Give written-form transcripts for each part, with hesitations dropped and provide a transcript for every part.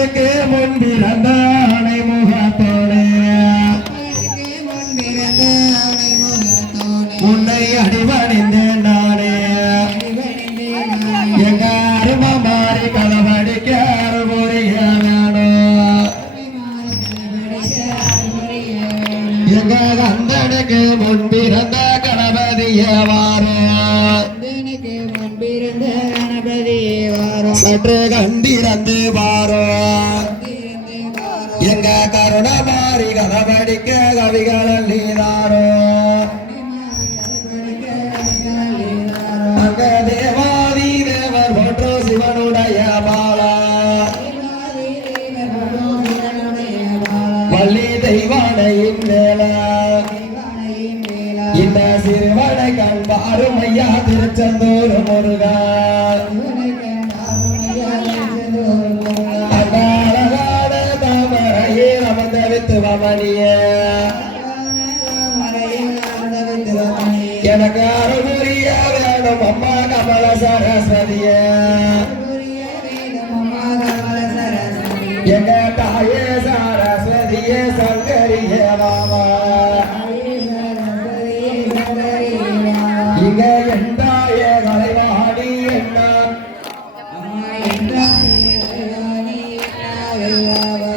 கந்தனுக்கு முன்பிறந்த அணை முகத்தோடு உன்னை அடிவணிந்தேன் நானே எங்க அரும மாறி களவடிக்க அருமுறைய வேணும் எங்க கந்தனுக்கு முன்பிறந்த கணபதியே வாரோ சற்று கண்டிரந்து வாரோ எங்க கருண மாறி கணபடிக்க கவிகள் நீதாரோ அங்க தேவாதி தேவர் போற்றோ சிவனுடைய பாலா வள்ளி தெய்வானையின் மேலா இந்த சிறுவனை கண்பாரும் ஐயா திருச்செந்தூர் முருகா அழகான தாமரையில் அமர்ந்த வித்துவமணிய எனக்கு அருமுறிய வேணும் அம்மா கமல சரஸ்வதிய எங்க தாயே சரஸ்வதிய சங்கரிய மாமா இங்க எந்தாய கலைவாணி என்ன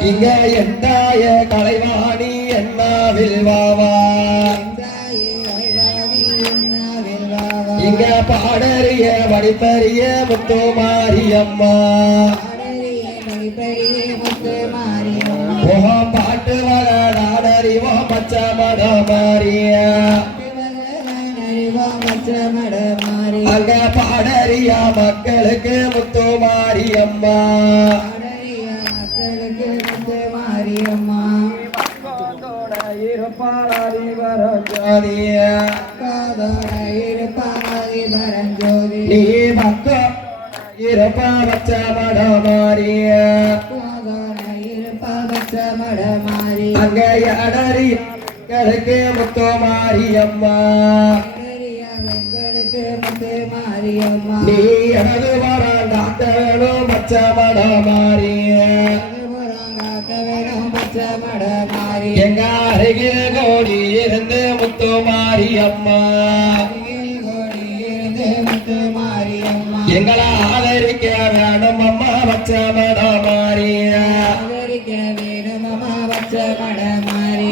இங்க எந்தாய கலைவாணி என்ன வில்வாவா இங்க பாடறிய வடிப்பறிய முத்து மாரியம்மா ஓஹம் பாட்டு மகனாடறிவோம் பச்ச மட மாறிய அங்க பாடறிய மக்களுக்கு முத்து மாரியம்மா நீ பக்கம் இருப்பா பச்ச மட மாறிய அங்க அடறி மக்களுக்கு முத்து மாரியம்மா நீ எனது வராண்டாத்தவேணும் பச்ச மட மாறிய எங்க அருகில் கோடி இருந்து முத்து மாரியம்மா எங்களை ஆதரிக்க வேணும் அம்மா பச்ச மட மாறிய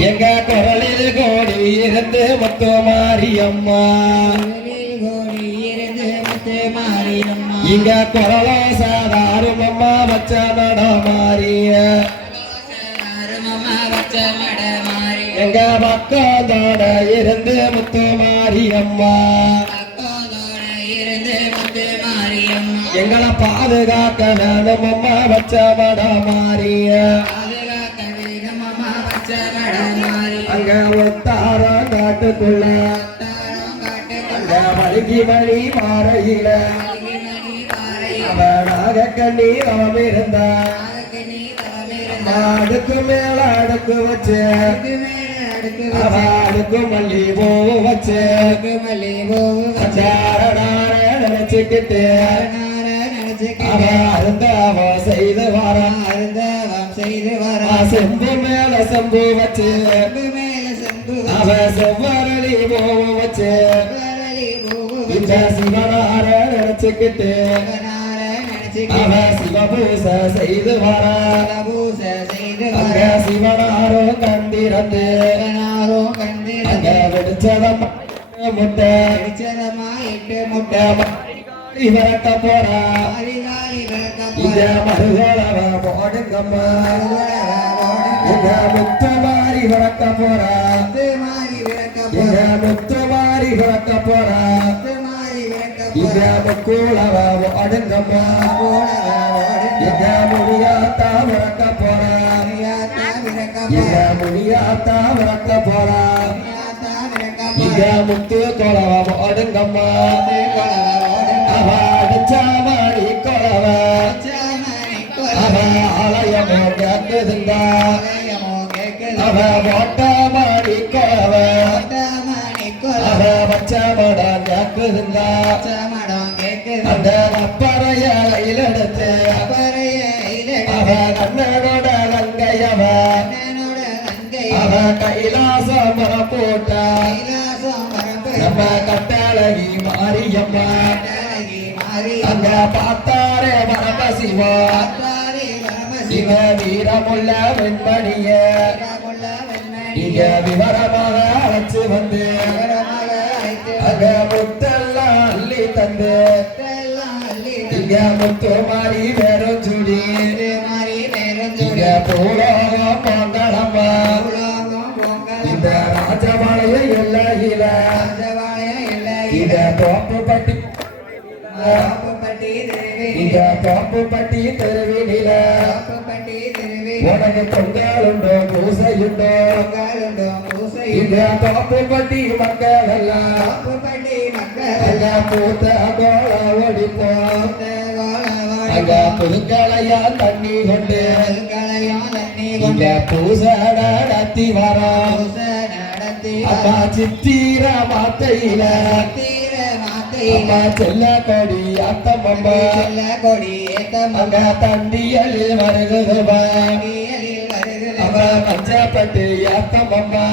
எங்க குரலில் கோடி இருந்து முத்து மாரியம்மா இங்க குரலோ சாதாரும் அம்மா பச்ச மட மாறிய எங்க பக்கத்தோட இருந்து முத்து மாரியம்மா எங்களை பாதுகாக்க வேணும் அம்மா பச்ச மட மாறிய அங்க ஒத்தாரம் காட்டுக்குள்ள அங்க வழுகி மணி மாறையில அவனாக கண்ணீரம் இருந்தா அடுக்கு மேல அடுக்கு வச்சு அடுக்கு மல்லி பூ வச்சு நினைச்சுக்கிட்டு அவ செய்து வரான் செம்பு மேல செம்பு வச்சு அவ செவ்வரளி பூ வச்சு இந்த சிவனார நினைச்சுக்கிட்டு அவ சிவபூச செய்து வரான் சிவனாரோ கண்டிரந்து அங்க வெடிச்சதம் முட்டை விரட்ட போறா இங்க மருகோளவ போடுங்கம்மா இங்க முத்து மாறி விரட்ட போறா இங்க முத்து மாறி விரட்ட போறா இங்க முக்கூளவ போடுங்கம்மா இங்க முடியாத்தா விரட்ட போறா இங்க முடியாத்தா விரட்ட போறா இங்க முத்து கொளவ போடுங்கம்மா அவ அடிச்சாமணி கொளவ அவ ஆலயமோ கேக்குதுங்க அவ ஓட்டமணி கொளவ அவ பச்ச மடம் கேக்குதுங்க அந்த அப்பறைய எடுத்து அவ கண்ண கைலாசம் போட்ட நம்ம கட்டழகி மாரியம்மா அங்க பார்த்தாரே பரமசிவா இங்க வீரமுள்ள வெண்மணிய இங்க விவரமாக அழைச்சு வந்து அங்க முத்தெல்லாம் அள்ளி தந்து இங்க முத்து மாறி வேறும் சுடி இங்க பூலோகம் பொங்கலம்மா இந்த ராஜபாளைய எல்லையில இத தோப்புப்பட்டி இத தோப்புப்பட்டி தெருவினில உனக்கு பொங்கலுண்டோ பூசையுண்டோ இத தோப்புப்பட்டி மக்கள் எல்லாம் பூத்த கோல ஓடிப்போம் அங்க புதுக்களையா தண்ணி கொண்டு இங்க பூச நடத்தி வரோம் அம்மா சித்திர மாத்தையில அம்மா செல்ல கொடி அத்தம்மம்மா அங்க தண்டியலில் வருகுதுமா அம்மா மஞ்சப்பட்டு அத்தம்மம்மா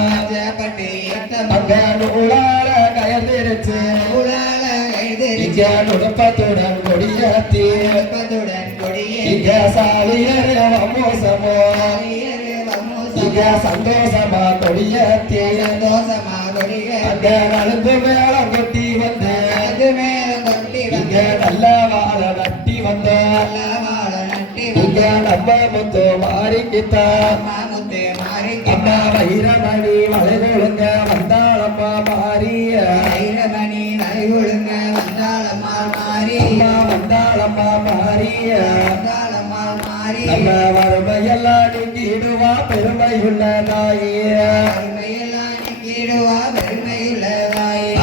அங்க நூலால கயர்ந்திருச்சு இங்க நுடுப்பத்துடன் கொடியாத்தி இங்க சாலியர் வமோசமோ இங்க சந்தோஷமா கொடியாத்தி அங்க நலுங்கு மேளம் கொட்டி வந்து இங்க நல்ல வாழ நட்டி வந்த இங்க நம்ம முத்து மாறிக்கிட்டா அம்மா வைரமணி மலை ஒழுங்க வந்தாளம்மா மாறிய அம்மா வந்தாளம்மா மாறிய நம்ம வறுமையெல்லாம் நீங்கிடுவா பெருமையுள்ள தாயே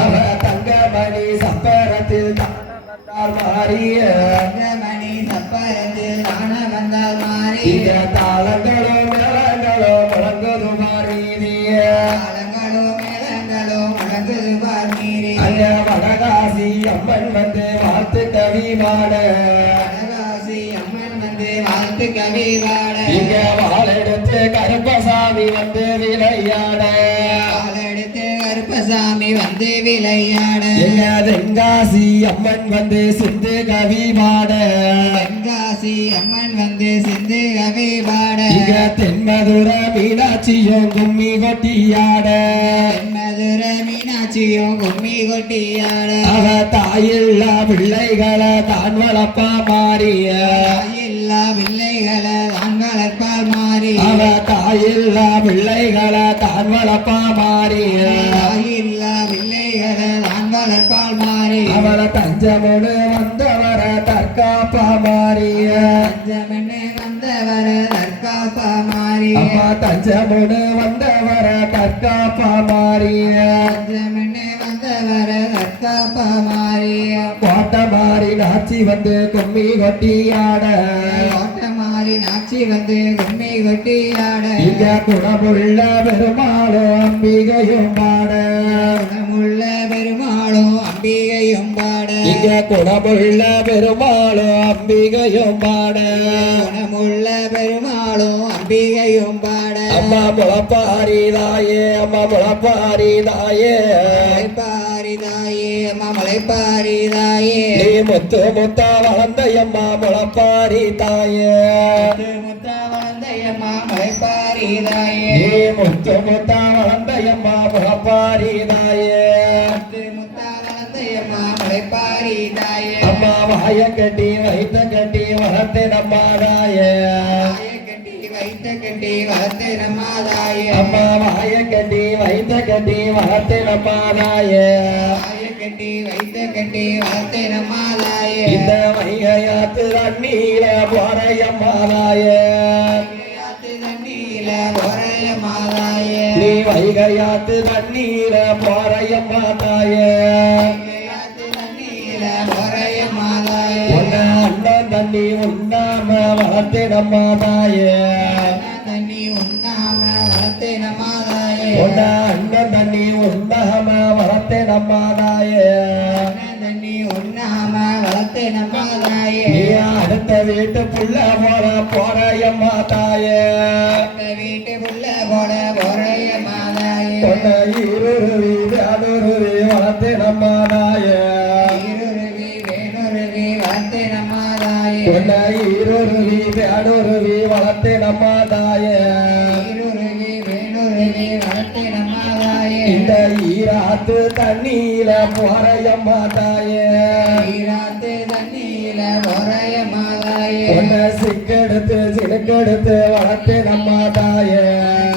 அவ தங்கமணி சப்பரத்தில் மாறிய இங்க தாளங்களோ மேளங்களோ முழங்குது மாறிய அங்க வடகாசி அம்மன் வந்து வாழ்த்து கவிவாட இங்க வாழெடுத்து கருப்பசாமி வந்து விளையாட எங்க தென்காசி அம்மன் வந்து சிந்து கவிவாட இங்க தென்மதுர மீனாட்சியும் கும்மி கொட்டியாட அவ தாயில்லா பிள்ளைகளை தான் வளர்ப்பா மாறிய அவ தாயில்லா பிள்ளைகளை தான் வளர்ப்பா மாறிய அவள தஞ்சமுடு வந்தவர தற்காப்பா மாறிய அம்மா தஞ்சமுடு வந்தவர தற்காப்பா மாறிய கோட்டை மாறி நாச்சி வந்து கும்மி கொட்டியாட இங்க குணமுள்ள பெருமாளும் அம்பிகையும் பாட இங்க குணமுள்ள பெருமாளும் அம்பிகையும் பாட அம்மா முளப்பாரி தாயே அம்மா முளப்பாரி தாயே நீ முத்து முத்தா வளர்ந்தையம்மா முளப்பாரி தாயே நீ முத்து முத்தா வளர்ந்தையம்மா முளப்பாரி தாயே அம்மா வாய கட்டி வைத்த கட்டி வளர்த்து நம்மாதாயே அம்மா வாய கட்டி வைத்த கட்டி வளர்த்து நம்மாதாயே இந்த வைகையாத்து தண்ணீர போறையம்மாதாயே நீ வைகையாத்து தண்ணீர போறையம்மாதாயே உன்ன அண்ணன் தண்ணி உண்ணாம வளர்த்து நம்மாதாயே உன்ன அண்ணன் தண்ணி உண்ணாம வளர்த்து நம்மாதாயே தண்ணி உண்ணாம வளர்த்து நம்ம தாயே நீ அடுத்த வீட்டு புள்ள போல போறையம்மா தாயே அடுத்த வீட்டு புள்ள போல போறையம்மா தாயே பொண்ணை இருருவி வேடுருவி வளர்த்து நம்ம தாயே ஈருருவி வேணுருவி வளர்த்து நம்ம தாயே பொண்ணை இருருவி வேடுருவி வளர்த்து நம்ம தாயே ஈருருவி வேணுருவி வளர்த்து நம்ம தாயே இந்த ஈராத்து தண்ணியில போறையம்மா தாயே ஈராத்து தண்ணியில போறையம்மா தாயே பொண்ணை சிக்கெடுத்து சிலுக்கெடுத்து வளர்த்து நம்ம தாயே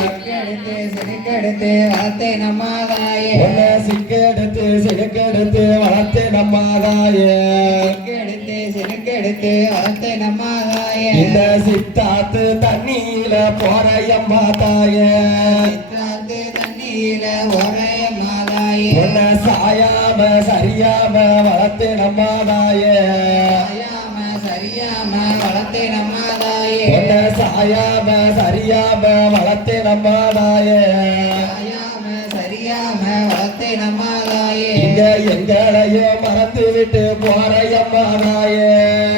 சிக்கெடுத்து சிறுக்கெடுத்து வளர்த்து நம்ம தாயே பொண்ணை சிக்கெடுத்து சிலுக்கெடுத்து வளர்த்து நம்ம தாயே சிக்கெடுத்து சிறுக்கெடுத்து வளர்த்து நம்ம தாயே இந்த சித்தாத்து தண்ணியில போறையம்மா தாயே சித்தாத்து தண்ணியில போறையம்மா தாயே பொண்ணை சாயாம சரியாம வளர்த்து நம்ம தாயே சாயாம சரியாம வளர்த்து நம்ம தாயே பொண்ணை சாயாம சரியாம வளர்த்து நம்ம தாயே சாயாம சரியாம வளர்த்து நம்ம தாயே இங்க எங்களையும் மறந்து விட்டு போறையம்மா தாயே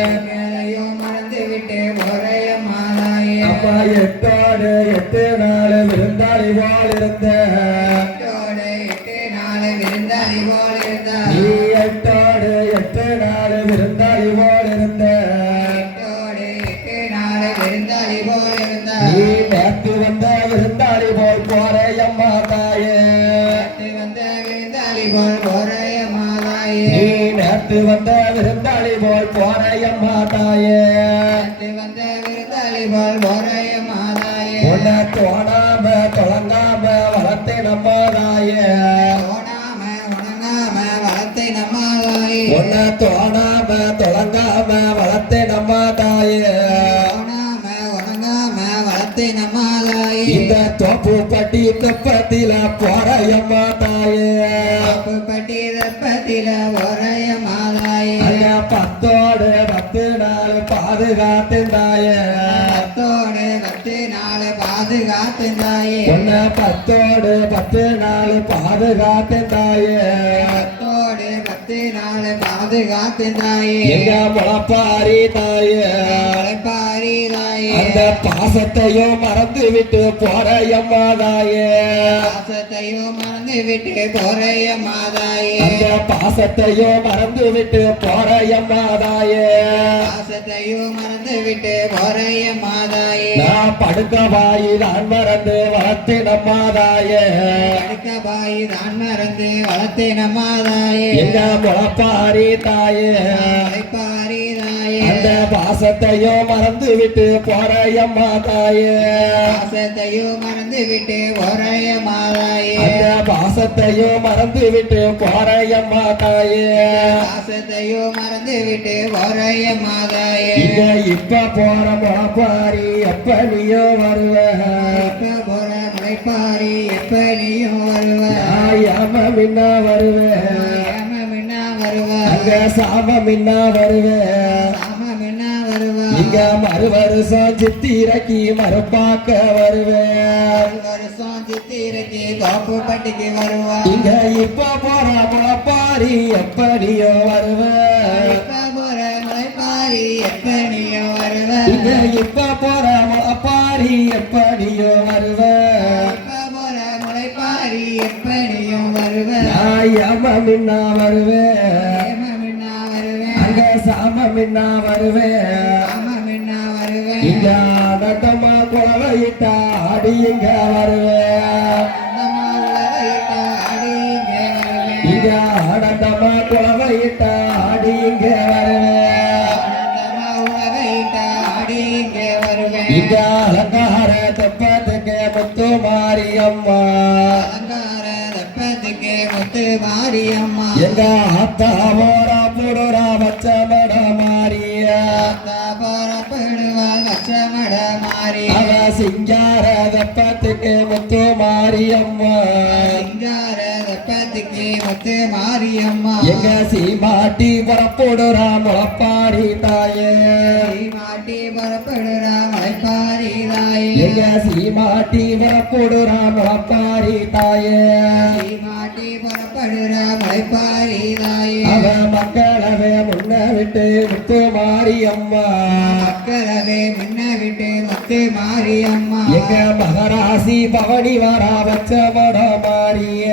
எங்களையும் மறந்து விட்டு போறையம்மா தாயே அம்மா எட்டோடு 8 நாள் விருந்தாளி போல் இருந்த எட்டோடு 8 நாள் விருந்தாளி போல் இருந்தா நீ எட்டோடு 8 நாள் விருந்தாளி போல் இருந்த எட்டோடு 8 நாள் விருந்தாளி போல் இருந்தா நீ நேற்று வந்த விருந்தாளி போல் போறையம்மா தாயே வந்த விருந்தாளி போல் போறையம்மா தாயே நீ நேற்று வந்த விருந்தாளி போல் போறையம்மா தாயே வந்த விருந்தாளி போல் போறையம்மா தாயே உன்னை தோணாம தொடங்காம வளர்த்து நம்ம தாயே ஓடாம உணங்காம வளர்த்து நம்ம தாயே உன்னை தோணாம தொடங்காம வளர்த்து நம்ம தாயே ஓடாம உணங்காம வளர்த்து நம்ம தாயே இந்த தோப்பு பட்டி தெப்பத்தில போறையம்மா தாயே பட்டி தப்பத்தில போறையம்மா தாயே அங்க 10ஓடு 10 நாள் பாதுகாத்து தாயே பத்தோடு 10 நாள் பாதுகாத்து தாயே உன்னை 10ஓடு 10 நாள் பாதுகாத்து தாயே பத்தோடு 10 நாள் பாதுகாத்து தாயே எங்க முளப்பாரி தாயே பாரி தாயே அந்த பாசத்தையும் மறந்து விட்டு போறையம்மா தாயே பாசத்தையும் மறந்து விட்டு போறையம்மா தாயே அந்த பாசத்தையும் மறந்து விட்டு போறையம்மா தாயே பாசத்தையும் மறந்து விட்டு போறையம்மா தாயே நான் படுக்க வாயி நான் மறந்து வளர்த்து நம்ம தாயே படுக்க பாய் தான் மறந்து வளர்த்து நம்ம தாயே எங்க முளப்பாரி தாயே பாரி தாயே அந்த பாசத்தையும் மறந்து விட்டு போறையம்மா தாயே பாசத்தையும் மறந்து விட்டு போறையம்மா தாயே அந்த பாசத்தையும் மறந்து விட்டு போறையம்மா தாயே பாசத்தையும் மறந்து விட்டு போறையம்மா தாயே இங்க இப்ப போற முளப்பாரி எப்ப நீயோ வருவ எப்ப போற முளைப்பாரி எப்ப நீயும் வருவ யாம மின்ன வருவேன் ஏம மின்னா வருவ அங்க சாம மின்ன வருவேன் சாம மின்னா வருவ இங்க மறு வருஷம் சித்திரைக்கு மறுபாக்க வருவேன் வருஷம் சித்திரைக்கு தோப்பு பட்டிக்கு வருவா இங்க இப்ப போற முளப்பாரி எப்படியோ வருவேன் எப்ப போற முளைப்பாரி எப்ப நீயும் வருவ இங்க இப்ப போற முளப்பாரி எப்படியோ வருவேன் எப்ப போற முளைப்பாரி எப்ப நீயும் வருவ நான் யாம மின்ன வருவேன் ஏம மின்னா வருவேன் அங்க சாம மின்ன வருவேன் சாம மின்னா வருவேன் இங்க நட்டமா குழவையிட்டா ஆடி இங்க வருவேன் அந்தமா உலகிட்ட ஆடி இங்கே வருவேன் இங்க ஆனந்தமா குழவையிட்டா ஆடி இங்க வருவேன் அந்தமா உலகிட்ட ஆடி இங்கே வருவேன் இங்க அலங்கார தெப்பத்துக்கு முத்து மாரியம்மா அலங்கார தெப்பத்துக்கு முத்து மாரியம்மா எங்க ஆத்தா போரா புடுரா வச்சமட மாரியா புறப்படுவாள் லட்சமட மாறி அவ சிங்கார தெப்பத்துக்கு முத்து மாரியம்மா சிங்கார தெப்பத்துக்கு முத்து மாரியம்மா எங்க சீமாட்டி புறப்படுறா முளப்பாரி தாயே மாட்டி புறப்படுறா மலைப்பாரி தாயே எங்க சீமாட்டி புறப்படுறா முளப்பாரி தாயே மாட்டி புறப்படுறா படுற முளைப்பாரிதாயே அவ மக்களவே முன்ன விட்டு முத்து மாரியம்மா மக்களவே முன்ன விட்டு முத்து மாரியம்மா எங்க மகராசி பவனி வரா வச்ச மட மாறிய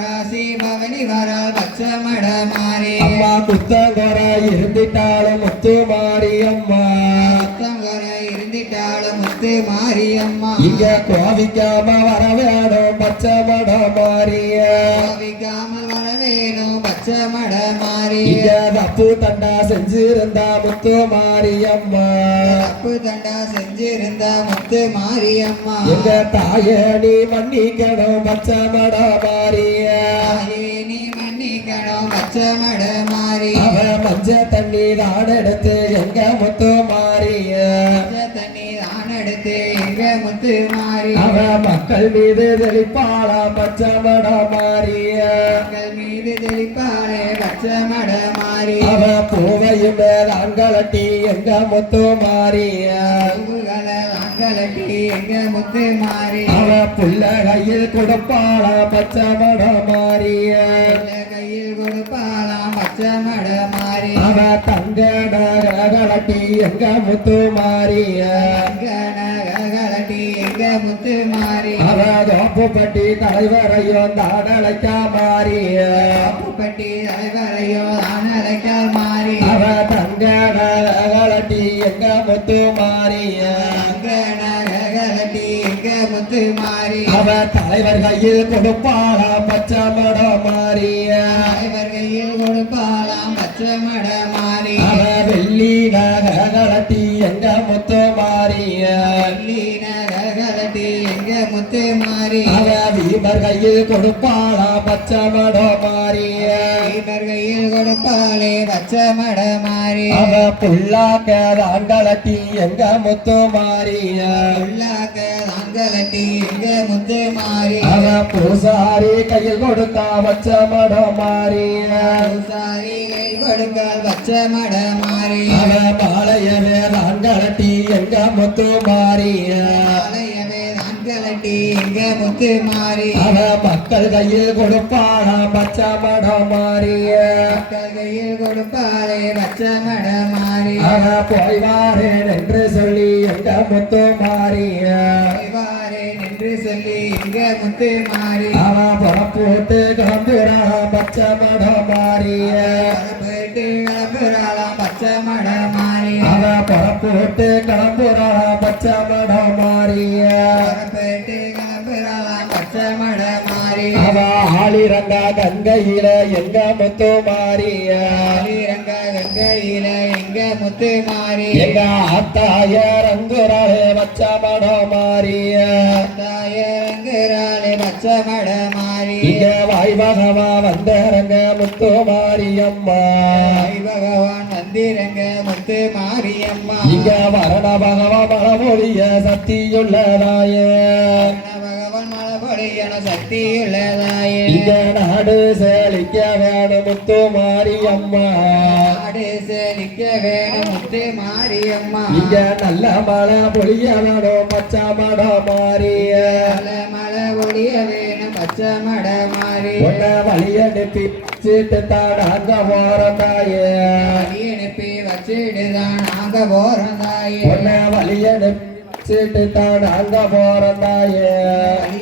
ராசி பவனி வரால் பச்சமட மாறி அம்மா குத்தங்கர இருந்துட்டாலும் முத்து மாரியம்மா முத்தங்கரை இருந்துட்டாலும் முத்து மாரியம்மா இங்க கோவிக்காம வர வேணும் பச்சை மட மாறிய கோவிக்காமல் வர வேணும் பச்சமட மாறி இங்க தப்பு தண்டா செஞ்சிருந்தா முத்து மாரியம்மா தப்பு தண்டா செஞ்சிருந்த முத்து மாரியம்மா எங்க தாயே நீ மன்னிக்கணும் பச்சை மட மாறிய தாயே நீ மன்னிக்கணும் பச்சமட மாறி அவ மஞ்ச தண்ணி தான் எடுத்து எங்க முத்து மாறிய தண்ணி தான் எடுத்து எங்க முத்து மாறி அவ மக்கள் மீது தெளிப்பாளா பச்சை மட மாறிய மக்கள் மீது தெளிப்பாளே பச்சமட மாறி அவ பூவையும் வேளாண்களட்டி எங்க முத்து மாறிய பூவுகளை வாங்கலட்டி எங்க முத்து மாறி அவ புள்ள கையில் கொடுப்பாளா பச்சை மட மாறிய கையில் கொடுப்பாளாம் பச்சமட மாறி அவ தங்க நகலட்டி எங்க முத்து மாறிய கலட்டி எங்க முத்து மாறி அவ தோப்புப்பட்டி தலைவரையும் தாடலைக்க மாறிய பட்டி தலைவரையோ ஆனலைக்கால் மாறி அவ தங்க நகலட்டி எங்க முத்து மாறிய கலட்டி எங்க முத்து மாறி அவ தலைவர் கையில் கொடுப்பாளா பச்சை மட மாறிய தலைவர் கையில் கொடுப்பாளாம் பச்சமட மாறி அவ வெள்ளி நகலட்டி எங்க முத்து மாறிய கலட்டி எங்க முத்து மாறி அவ வீமர் கையில் கொடுப்பாளா பச்சை மட மாறிய இவர் கையில் கொடுப்பாளே பச்சமட மாறி அவ புல்லாக்க தாண்டலட்டி எங்க முத்து மாறிய உள்ளாக்க தாங்கலட்டி எங்க முத்து மாறி அவ பூசாரி கையில் கொடுத்தா பச்சை மட மாறிய சாரி கை கொடுக்கால் பச்சமட மாறி அவ பாளையவே தாண்டலட்டி எங்க முத்து மாறிய ஆலயமே தாங்கலட்டி எங்க முத்து மாறி அவ மக்கள் கையில் கொடுப்பாளா பச்சை மட மாறிய மக்கள் கையில் கொடுப்பாளே பச்சமட மாறி அவ போய் வாரேன் என்று சொல்லி எங்க முத்து மாறிய வாரேன் என்று சொல்லி எங்க முத்து மாறி அவ புறப்போட்டு கிளம்புறா பச்சை மட மாறிய போயிட்டு கிளம்புறாளாம் பச்சமட மாறி அவ புறப்போட்டு கிளம்புறா பச்சை மட மாறிய போயிட்டு கிளம்புறாளாம் பச்சமட மாறி அவ ஆளிரங்க கங்கையில எங்க முத்து மாறிய ரங்க கங்கையில எங்க முத்து மாறி எங்க ஆத்தாய ரங்குறாளே பச்சை மட மாறிய தாயங்கிறாளே பச்சமட மாறி இங்க வாய் பகவா வந்தரங்க முத்து மாரியம்மா பகவான் வந்திரங்க முத்து மாரியம்மா இங்க வரண பகவா மழமொழிய சக்தியுள்ளதாய பகவான் மலபொழியன சக்தி உள்ளதாயே இங்க நாடு செழிக்க வேணும் முத்து மாரியம்மா நாடு செழிக்க வேணும் முத்து மாரியம்மா இங்க நல்ல மழை பொழிய வேணும் பச்சை மட மாறிய மலை ஒளிய வேணும் பச்சமட மாறி உன்னை வழி அனுப்பி சீட்டு தான் அங்க போறதாயே அனுப்பி வச்சிடுதான் நாங்க போறோம் தாயே உன்னை வழி அனுப்பி சீட்டு தான் அங்க போறதாயே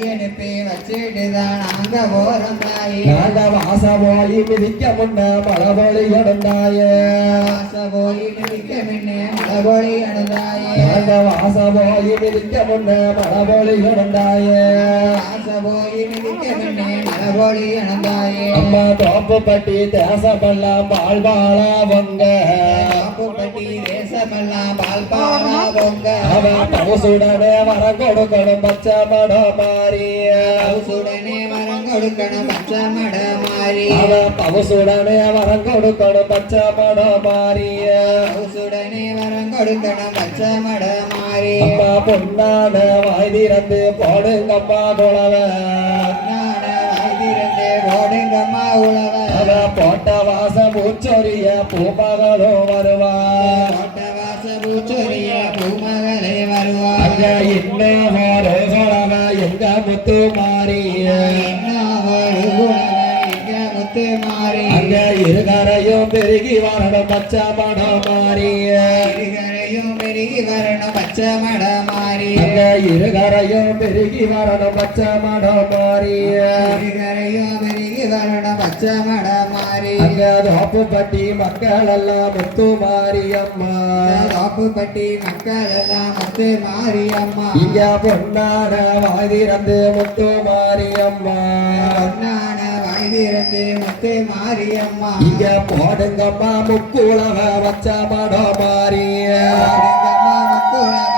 அனுப்பி வச்சிடுதான் நாங்க போறோம் தாயே நாங்க வாச போய் மிதிக்க முன்ன மழை பொழி கிடந்தாயே ஆச போய் மிதிக்க முன்னே மலை ஒளி அணுதாயே நாங்க வாச போய் மிதிக்க முன்ன மழை பொழி கிடந்தாயே ஆச போய் மிதிக்க முன்னே மலை ஒளி அணுதாயே அம்மா தோப்பு பட்டி தேசமெல்லாம் வாழ்வாளா பொங்க காப்புப்பட்டி தேசமெல்லாம் பால் பாலா பொங்க அவன் பவுசுடனே வரம் கொடுக்கணும் பச்சை மட மாறிய சுடனே மரம் கொடுக்கணும் பச்சமட மாறி அவன் பவுசுடனே வரம் கொடுக்கணும் பச்சை மட மாறிய சுடனே மரம் கொடுக்கணும் பச்சமட மாறி அம்மா பொன்னான வாய் திறந்து போடுங்கம்மா குழவ திறந்து ஓடுங்கம்மா உழவ அவ போட்ட வாச பூச்சொரிய பூமகளும் வருவா வாச பூச்சொரிய பூமகளே வருவா அங்க இன்னும் ஒரு குழவ எங்க முத்து மாறிய ஒரு குழவ எங்க மாறி அங்க இருகரையும் பெருகி வரணும் பச்சை மடம் மாறிய இருகரையும் பெருகி வரணும் பச்சை மட மாறி அங்க இருகரையும் பெருகி வரணும் பச்சை மடம் மாறிய இருகரையும் பெருகி வரணும் பச்சை மட மாறி அங்க தோப்புப்பட்டி மக்கள் எல்லாம் முத்து மாரியம்மா காப்புப்பட்டி மக்கள் எல்லாம் முத்து மாரியம்மா இங்க பொன்னான வாய்திறந்து முத்து மாரியம்மா பொன்னான வாய்திறந்து முத்து மாரியம்மா இங்க போடுங்கம்மா முக்குளவ வச்ச மடம் மாறிய பாடுங்கம்மா முக்குளவ